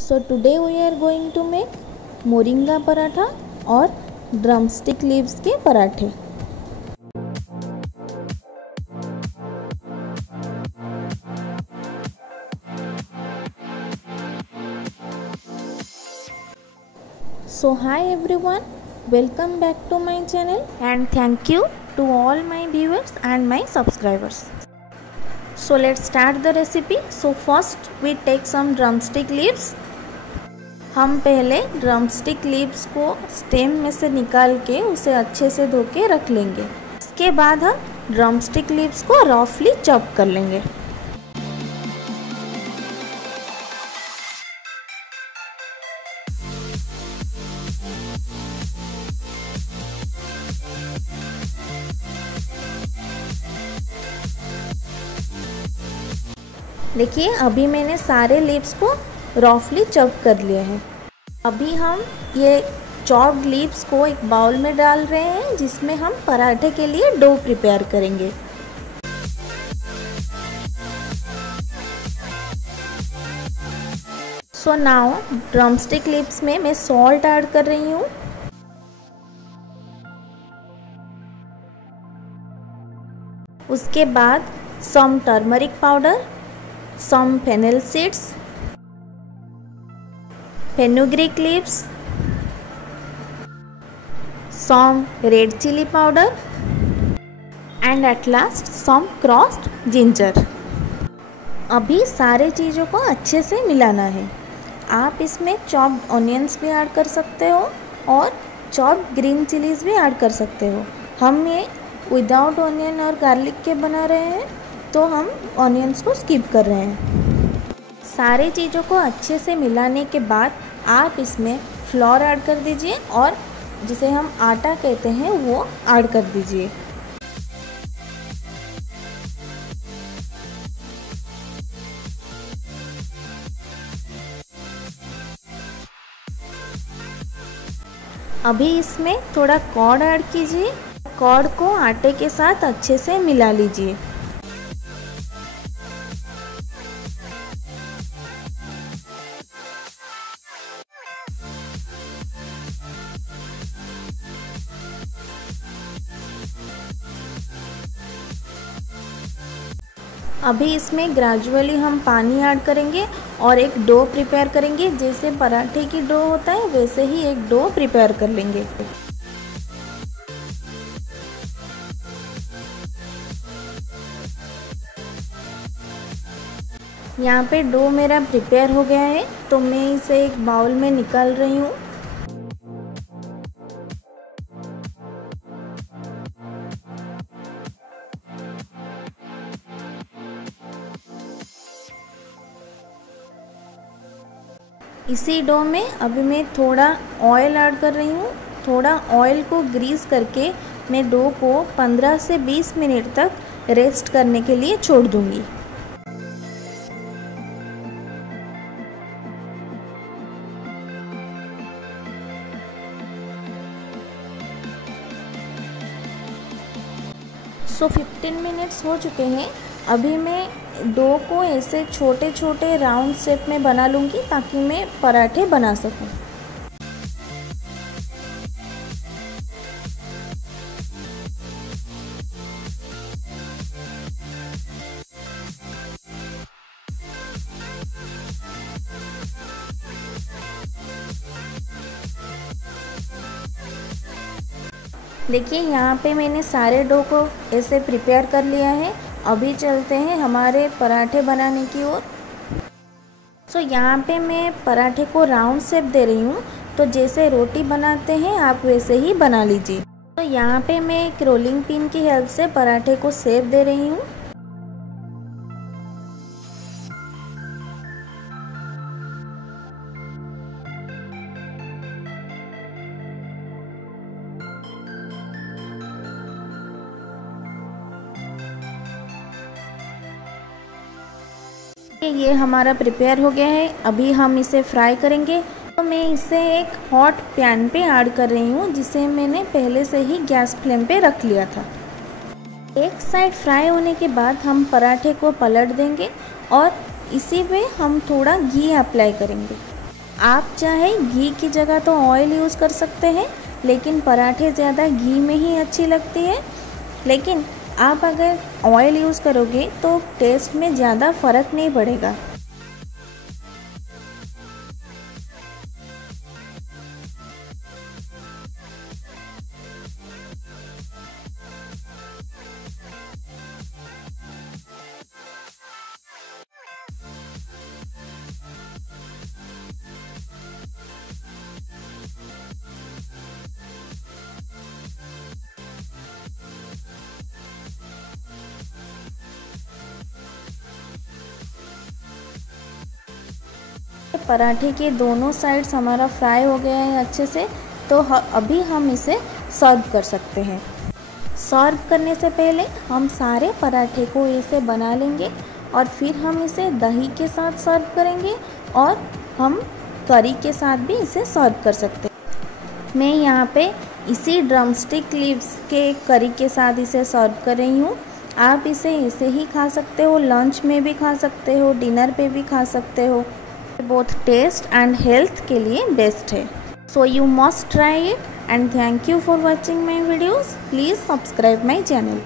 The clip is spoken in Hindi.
So today we are going to make moringa paratha और ड्रमस्टिक लीव्स के पराठे। So hi everyone, welcome back to my channel and thank you to all my viewers and my subscribers. So let's start the recipe. So first we take some drumstick leaves. हम पहले ड्रमस्टिक लीव्स को स्टेम में से निकाल के उसे अच्छे से धो के रख लेंगे। इसके बाद हम ड्रमस्टिक लीव्स को रफली चॉप कर लेंगे। देखिए अभी मैंने सारे लीव्स को रफली चॉप कर लिए हैं। अभी हम ये चॉप्ड लीव्स को एक बाउल में डाल रहे हैं जिसमें हम पराठे के लिए डो प्रिपेयर करेंगे। सो नाउ ड्रमस्टिक लीव्स में मैं सॉल्ट ऐड कर रही हूँ। उसके बाद some turmeric powder, some fennel seeds, fenugreek leaves, some red chili powder and at last some crushed ginger। अभी सारे चीज़ों को अच्छे से मिलाना है। आप इसमें चॉप्ड ऑनियंस भी ऐड कर सकते हो और चॉप्ड ग्रीन चिलीज़ भी ऐड कर सकते हो। हम ये विदाउट ऑनियन और गार्लिक के बना रहे हैं तो हम ऑनियंस को स्किप कर रहे हैं। सारे चीज़ों को अच्छे से मिलाने के बाद आप इसमें फ्लोर ऐड कर दीजिए और जिसे हम आटा कहते हैं वो ऐड कर दीजिए। अभी इसमें थोड़ा कर्ड ऐड कीजिए। कर्ड को आटे के साथ अच्छे से मिला लीजिए। अभी इसमें ग्रेजुअली हम पानी ऐड करेंगे और एक डो प्रिपेयर करेंगे। जैसे पराठे की डो होता है वैसे ही एक डो प्रिपेयर कर लेंगे। यहाँ पे डो मेरा प्रिपेयर हो गया है तो मैं इसे एक बाउल में निकाल रही हूँ। इसी डो में अभी मैं थोड़ा ऑयल ऐड कर रही हूँ। थोड़ा ऑयल को ग्रीस करके मैं डो को 15 से 20 मिनट तक रेस्ट करने के लिए छोड़ दूँगी। सो 15 मिनट्स हो चुके हैं। अभी मैं डो को ऐसे छोटे छोटे राउंड शेप में बना लूँगी ताकि मैं पराठे बना सकूँ। देखिए यहाँ पे मैंने सारे डो को ऐसे प्रिपेयर कर लिया है। अभी चलते हैं हमारे पराठे बनाने की ओर। सो यहाँ पे मैं पराठे को राउंड शेप दे रही हूँ। तो जैसे रोटी बनाते हैं आप वैसे ही बना लीजिए। तो यहाँ पे मैं एक रोलिंग पिन की हेल्प से पराठे को शेप दे रही हूँ। ये हमारा प्रिपेयर हो गया है। अभी हम इसे फ्राई करेंगे। तो मैं इसे एक हॉट पैन पे ऐड कर रही हूँ जिसे मैंने पहले से ही गैस फ्लेम पे रख लिया था। एक साइड फ्राई होने के बाद हम पराठे को पलट देंगे और इसी पे हम थोड़ा घी अप्लाई करेंगे। आप चाहे घी की जगह तो ऑयल यूज़ कर सकते हैं, लेकिन पराठे ज़्यादा घी में ही अच्छी लगती है। लेकिन आप अगर ऑयल यूज़ करोगे तो टेस्ट में ज़्यादा फ़र्क नहीं पड़ेगा। पराठे के दोनों साइड्स हमारा फ्राई हो गया है अच्छे से, तो अभी हम इसे सर्व कर सकते हैं। सर्व करने से पहले हम सारे पराठे को ऐसे बना लेंगे और फिर हम इसे दही के साथ सर्व करेंगे और हम करी के साथ भी इसे सर्व कर सकते हैं। मैं यहाँ पे इसी ड्रमस्टिक लीव्स के करी के साथ इसे सर्व कर रही हूँ। आप इसे ऐसे ही खा सकते हो, लंच में भी खा सकते हो, डिनर पे भी खा सकते हो। बोथ टेस्ट एंड हेल्थ के लिए बेस्ट है। So you must try it and thank you for watching my videos. Please subscribe my channel.